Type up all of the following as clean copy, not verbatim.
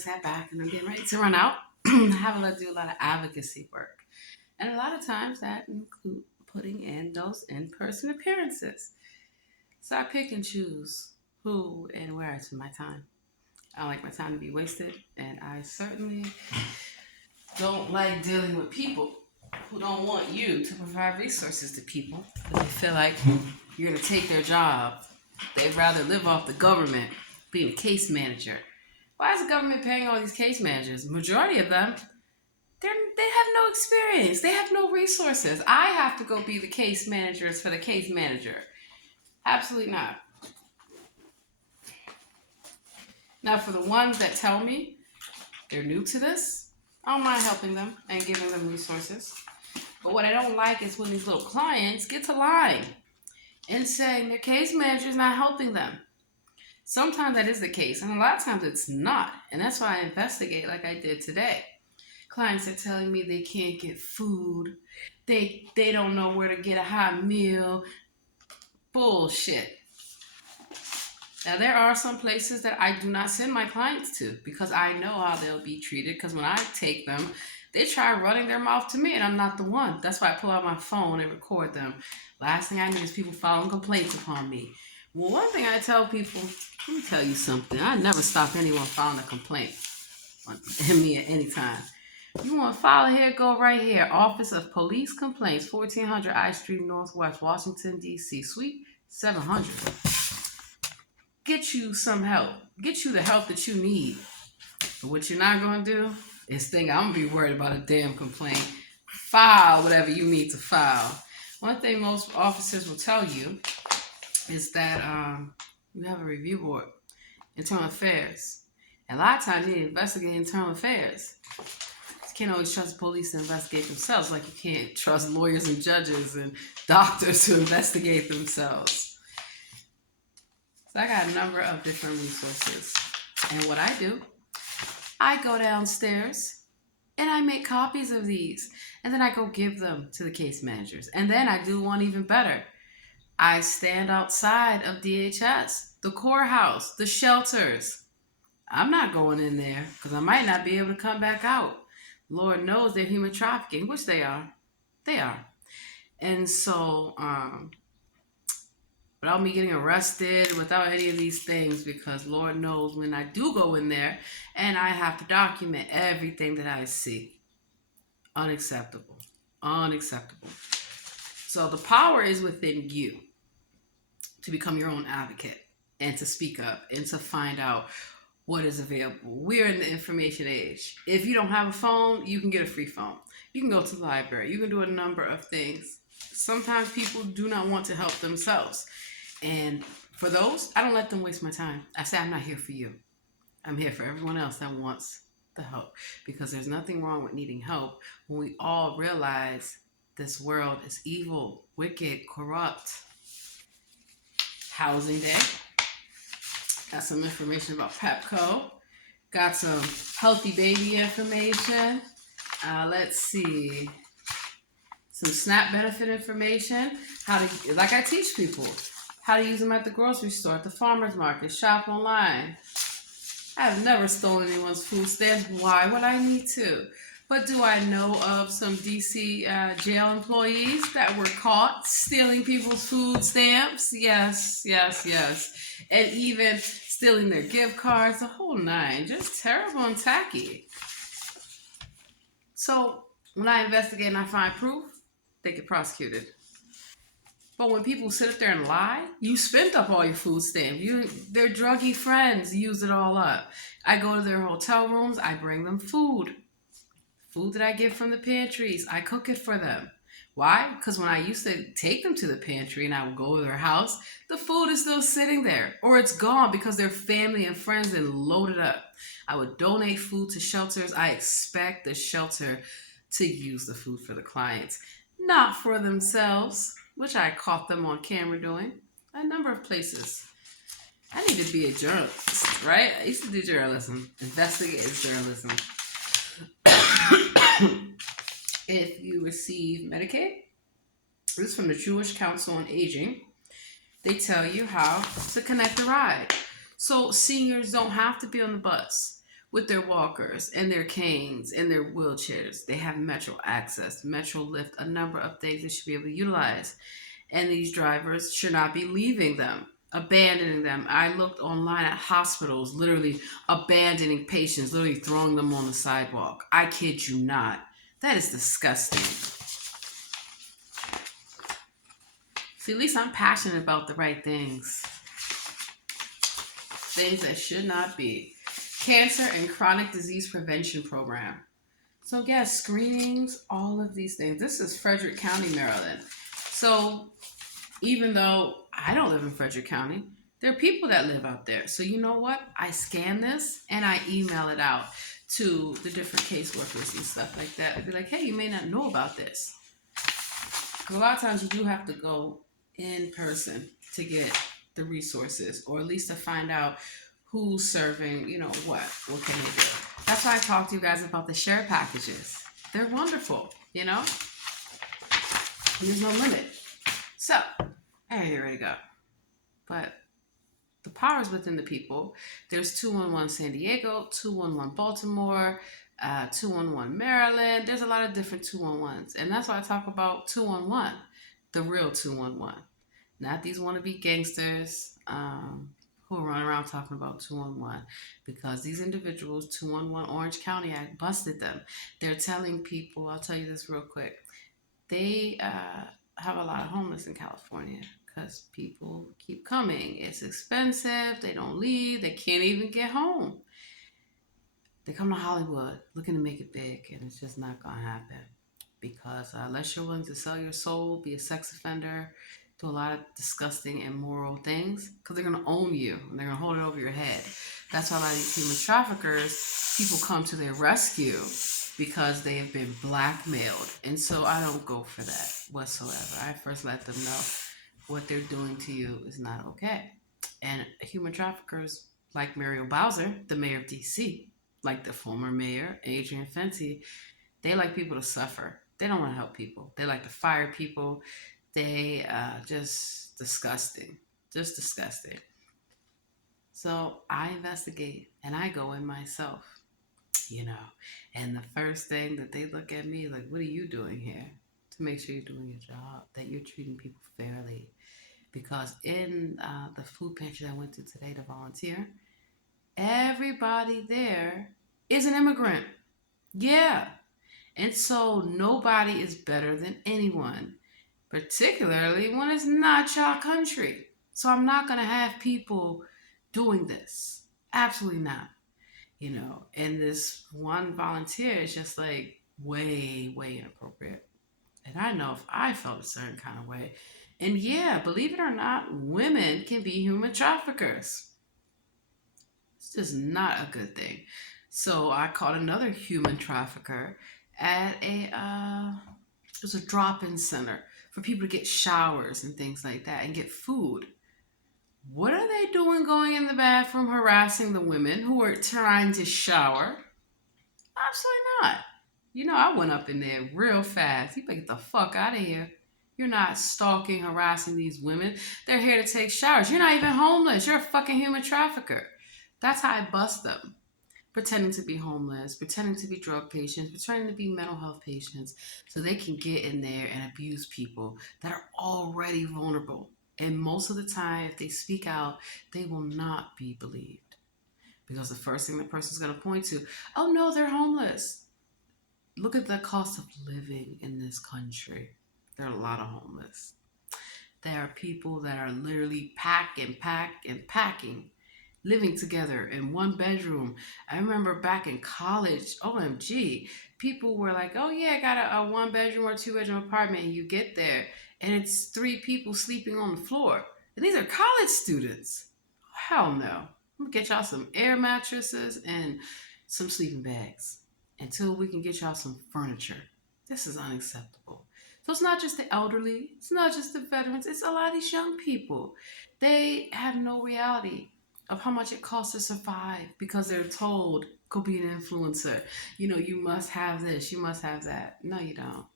sat back and I'm getting ready to run out. I have to do a lot of advocacy work. And a lot of times that include putting in those in-person appearances. So I pick and choose who and where I spend my time. I don't like my time to be wasted, and I certainly don't like dealing with people who don't want you to provide resources to people because they feel like you're going to take their job. They'd rather live off the government, being a case manager. Why is the government paying all these case managers? Majority of them, they have no experience. They have no resources. I have to go be the case managers for the case manager. Absolutely not. Now, for the ones that tell me they're new to this, I don't mind helping them and giving them resources. But what I don't like is when these little clients get to lying and saying their case manager is not helping them. Sometimes that is the case, and a lot of times it's not. And that's why I investigate like I did today. Clients are telling me they can't get food. They don't know where to get a hot meal. Bullshit. Now, there are some places that I do not send my clients to because I know how they'll be treated. Because when I take them, they try running their mouth to me, and I'm not the one. That's why I pull out my phone and record them. Last thing I need is people filing complaints upon me. Well, one thing I tell people, let me tell you something. I never stop anyone filing a complaint on me at any time. You want to file here, go right here. Office of Police Complaints, 1400 I Street Northwest, Washington, D.C., Suite 700. Get you some help. Get you the help that you need. But what you're not going to do is think I'm going to be worried about a damn complaint. File whatever you need to file. One thing most officers will tell you is that you have a review board, internal affairs. And a lot of times you need to investigate internal affairs. You can't always trust the police to investigate themselves, like you can't trust lawyers and judges and doctors to investigate themselves. So I got a number of different resources. And what I do, I go downstairs and I make copies of these. And then I go give them to the case managers. And then I do one even better. I stand outside of DHS, the courthouse, the shelters. I'm not going in there because I might not be able to come back out. Lord knows they're human trafficking, which they are. They are. And so, without me getting arrested, without any of these things, because Lord knows when I do go in there and I have to document everything that I see. Unacceptable. Unacceptable. So the power is within you to become your own advocate and to speak up and to find out what is available. We're in the information age. If you don't have a phone, you can get a free phone. You can go to the library. You can do a number of things. Sometimes people do not want to help themselves. And for those, I don't let them waste my time. I say, I'm not here for you. I'm here for everyone else that wants the help. Because there's nothing wrong with needing help when we all realize this world is evil, wicked, corrupt. Housing Day. Got some information about Pepco. Got some healthy baby information. Let's see. Some SNAP benefit information. How to, like I teach people, how to use them at the grocery store, at the farmer's market, shop online. I have never stolen anyone's food stamps. Why would I need to? But do I know of some DC jail employees that were caught stealing people's food stamps? Yes. And even stealing their gift cards, the whole nine. Just terrible and tacky. So when I investigate and I find proof, they get prosecuted. But when people sit up there and lie, you spent up all your food stamps. Their druggy friends use it all up. I go to their hotel rooms, I bring them food. Food that I get from the pantries, I cook it for them. Why? Because when I used to take them to the pantry and I would go to their house, the food is still sitting there. Or it's gone because their family and friends and loaded up. I would donate food to shelters. I expect the shelter to use the food for the clients, not for themselves, which I caught them on camera doing a number of places. I need to be a journalist, right? I used to do journalism, investigative journalism. If you receive Medicaid, this is from the Jewish Council on Aging. They tell you how to connect a ride. So seniors don't have to be on the bus. with their walkers and their canes and their wheelchairs. They have Metro access, Metro lift, a number of things they should be able to utilize. And these drivers should not be leaving them, abandoning them. I looked online at hospitals literally abandoning patients, literally throwing them on the sidewalk. I kid you not. That is disgusting. See, at least I'm passionate about the right things. Things that should not be. Cancer and chronic disease prevention program. So, yes, screenings, all of these things. This is Frederick County, Maryland. So, even though I don't live in Frederick County, there are people that live out there. So, you know what? I scan this and I email it out to the different caseworkers and stuff like that. I'd be like, hey, you may not know about this. Because a lot of times you do have to go in person to get the resources, or at least to find out who's serving, what can they do. That's why I talk to you guys about the share packages. They're wonderful, There's no limit. So, hey, you're ready to go. But the power is within the people. There's 211 San Diego, 211 Baltimore, 211 Maryland. There's a lot of different 211s. And that's why I talk about 211, the real 211. Not these wannabe gangsters who run around talking about 211, because these individuals, 211 Orange County Act, busted them. They're telling people, I'll tell you this real quick, they have a lot of homeless in California because people keep coming. It's expensive. They don't leave. They can't even get home. They come to Hollywood looking to make it big, and it's just not going to happen. Because unless you're willing to sell your soul, be a sex offender, do a lot of disgusting, immoral things, because they're going to own you and they're going to hold it over your head. That's why a lot of these human traffickers, people come to their rescue because they have been blackmailed. And so I don't go for that whatsoever. I first let them know what they're doing to you is not okay. And human traffickers like Muriel Bowser, the mayor of DC, like the former mayor, Adrian Fenty, they like people to suffer. They don't want to help people. They like to fire people. They just disgusting. Just disgusting. So I investigate and I go in myself, And the first thing that they look at me like, what are you doing here? To make sure you're doing your job, that you're treating people fairly. Because in the food pantry that I went to today to volunteer, everybody there is an immigrant. Yeah. And so nobody is better than anyone, particularly when it's not your country. So I'm not going to have people doing this. Absolutely not. And this one volunteer is just like way, way inappropriate. And I know if I felt a certain kind of way. And yeah, believe it or not, women can be human traffickers. It's just not a good thing. So I caught another human trafficker at it was a drop-in center for people to get showers and things like that and get food. What are they doing going in the bathroom harassing the women who are trying to shower? Absolutely not. I went up in there real fast. You better get the fuck out of here. You're not stalking, harassing these women. They're here to take showers. You're not even homeless. You're a fucking human trafficker. That's how I bust them. Pretending to be homeless, pretending to be drug patients, pretending to be mental health patients, so they can get in there and abuse people that are already vulnerable. And most of the time, if they speak out, they will not be believed. Because the first thing the person's going to point to, oh no, they're homeless. Look at the cost of living in this country. There are a lot of homeless. There are people that are literally packing, living together in one bedroom. I remember back in college, OMG, people were like, oh yeah, I got a 1 bedroom or 2 bedroom apartment. And you get there and it's 3 people sleeping on the floor. And these are college students. Hell no. I'm gonna get y'all some air mattresses and some sleeping bags until we can get y'all some furniture. This is unacceptable. So it's not just the elderly, it's not just the veterans, it's a lot of these young people. They have no reality of how much it costs to survive because they're told, go be an influencer. You must have this, you must have that. No, you don't.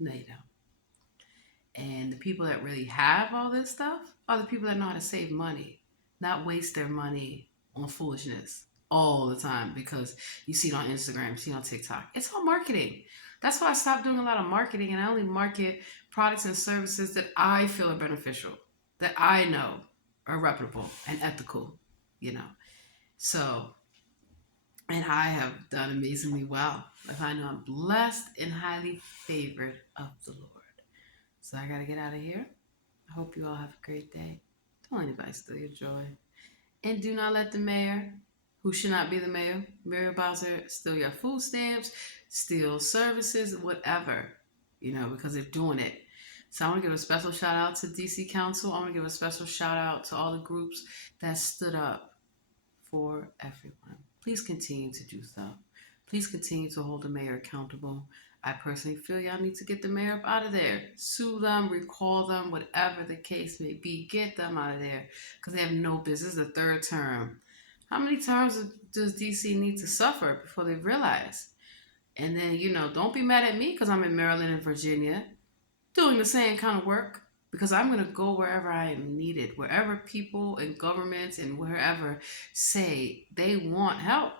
No, you don't. And the people that really have all this stuff are the people that know how to save money, not waste their money on foolishness. all the time because you see it on Instagram, you see it on TikTok. It's all marketing. That's why I stopped doing a lot of marketing and I only market products and services that I feel are beneficial, that I know are reputable and ethical, you know. So, and I have done amazingly well. If I know I'm blessed and highly favored of the Lord. So I got to get out of here. I hope you all have a great day. Don't let anybody steal your joy. And do not let the mayor, who should not be the mayor, Mayor Bowser, steal your food stamps, steal services, whatever, because they're doing it. So I want to give a special shout out to DC Council. I want to give a special shout out to all the groups that stood up for everyone. Please continue to do so. Please continue to hold the mayor accountable. I personally feel y'all need to get the mayor up out of there. Sue them, recall them, whatever the case may be. Get them out of there because they have no business. The third term. How many terms does DC need to suffer before they realize? And then, don't be mad at me because I'm in Maryland and Virginia doing the same kind of work because I'm going to go wherever I am needed, wherever people and governments and wherever say they want help.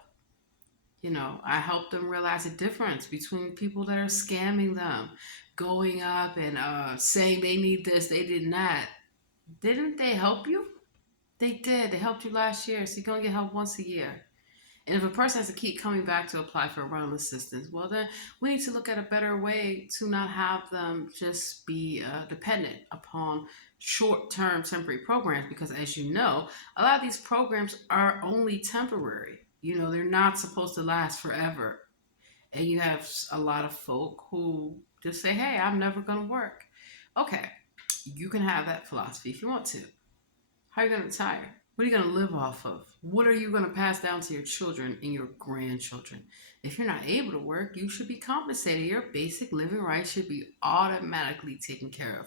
I help them realize the difference between people that are scamming them, going up and saying they need this, they did not. Didn't they help you? They did. They helped you last year, so you're going to get help once a year. And if a person has to keep coming back to apply for rental assistance, well, then we need to look at a better way to not have them just be dependent upon short-term temporary programs because, as you know, a lot of these programs are only temporary. They're not supposed to last forever. And you have a lot of folk who just say, hey, I'm never going to work. Okay, you can have that philosophy if you want to. How are you going to retire? What are you going to live off of? What are you going to pass down to your children and your grandchildren? If you're not able to work, you should be compensated. Your basic living rights should be automatically taken care of.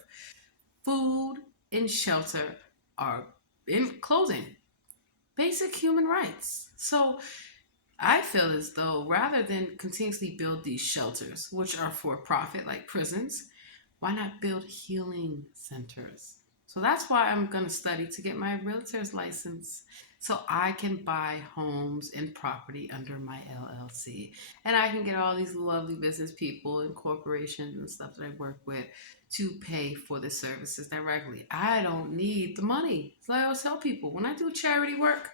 Food and shelter are, in closing, basic human rights. So I feel as though rather than continuously build these shelters, which are for profit like prisons, why not build healing centers? So that's why I'm going to study to get my realtor's license so I can buy homes and property under my LLC. And I can get all these lovely business people and corporations and stuff that I work with to pay for the services directly. I don't need the money. So I always tell people, when I do charity work,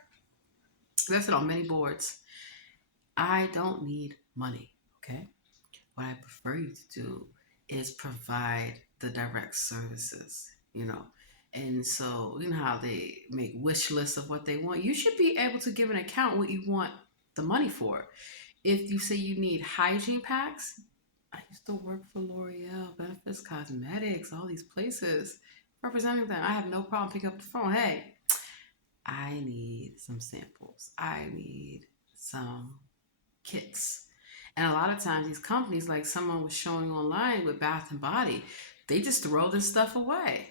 that's it on many boards, I don't need money, okay? What I prefer you to do is provide the direct services, And so, how they make wish lists of what they want. You should be able to give an account what you want the money for. If you say you need hygiene packs, I used to work for L'Oreal, Benefits Cosmetics, all these places, representing them. I have no problem picking up the phone. Hey, I need some samples. I need some kits. And a lot of times these companies, like someone was showing online with Bath and Body, they just throw this stuff away,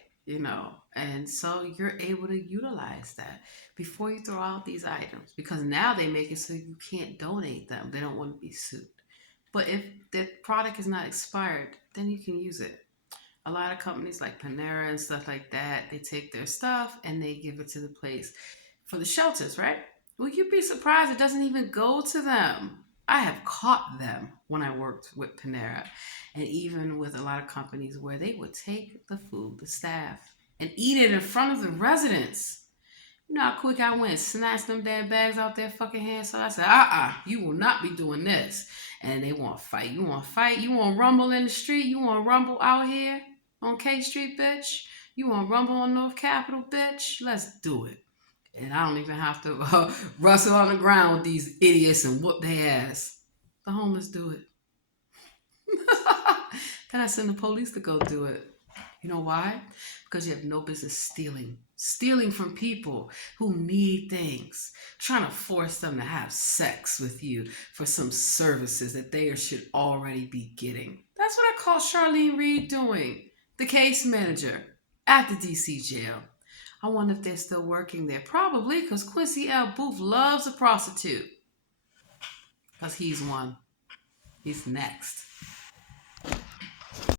And so you're able to utilize that before you throw out these items because now they make it so you can't donate them. They don't want to be sued. But if the product is not expired, then you can use it. A lot of companies like Panera and stuff like that, they take their stuff and they give it to the place for the shelters, right? Well, you'd be surprised it doesn't even go to them. I have caught them when I worked with Panera and even with a lot of companies where they would take the food, the staff, and eat it in front of the residents. You know how quick I went and snatched them damn bags out their fucking hands? So I said, you will not be doing this. And they want to fight. You want to fight? You want to rumble in the street? You want to rumble out here on K Street, bitch? You want to rumble on North Capitol, bitch? Let's do it. And I don't even have to wrestle on the ground with these idiots and whoop their ass. The homeless do it. Then I send the police to go do it. You know why? Because you have no business stealing. Stealing from people who need things. Trying to force them to have sex with you for some services that they should already be getting. That's what I call Charlene Reed doing. The case manager at the DC jail. I wonder if they're still working there. Probably, because Quincy L. Booth loves a prostitute. Because he's one. He's next.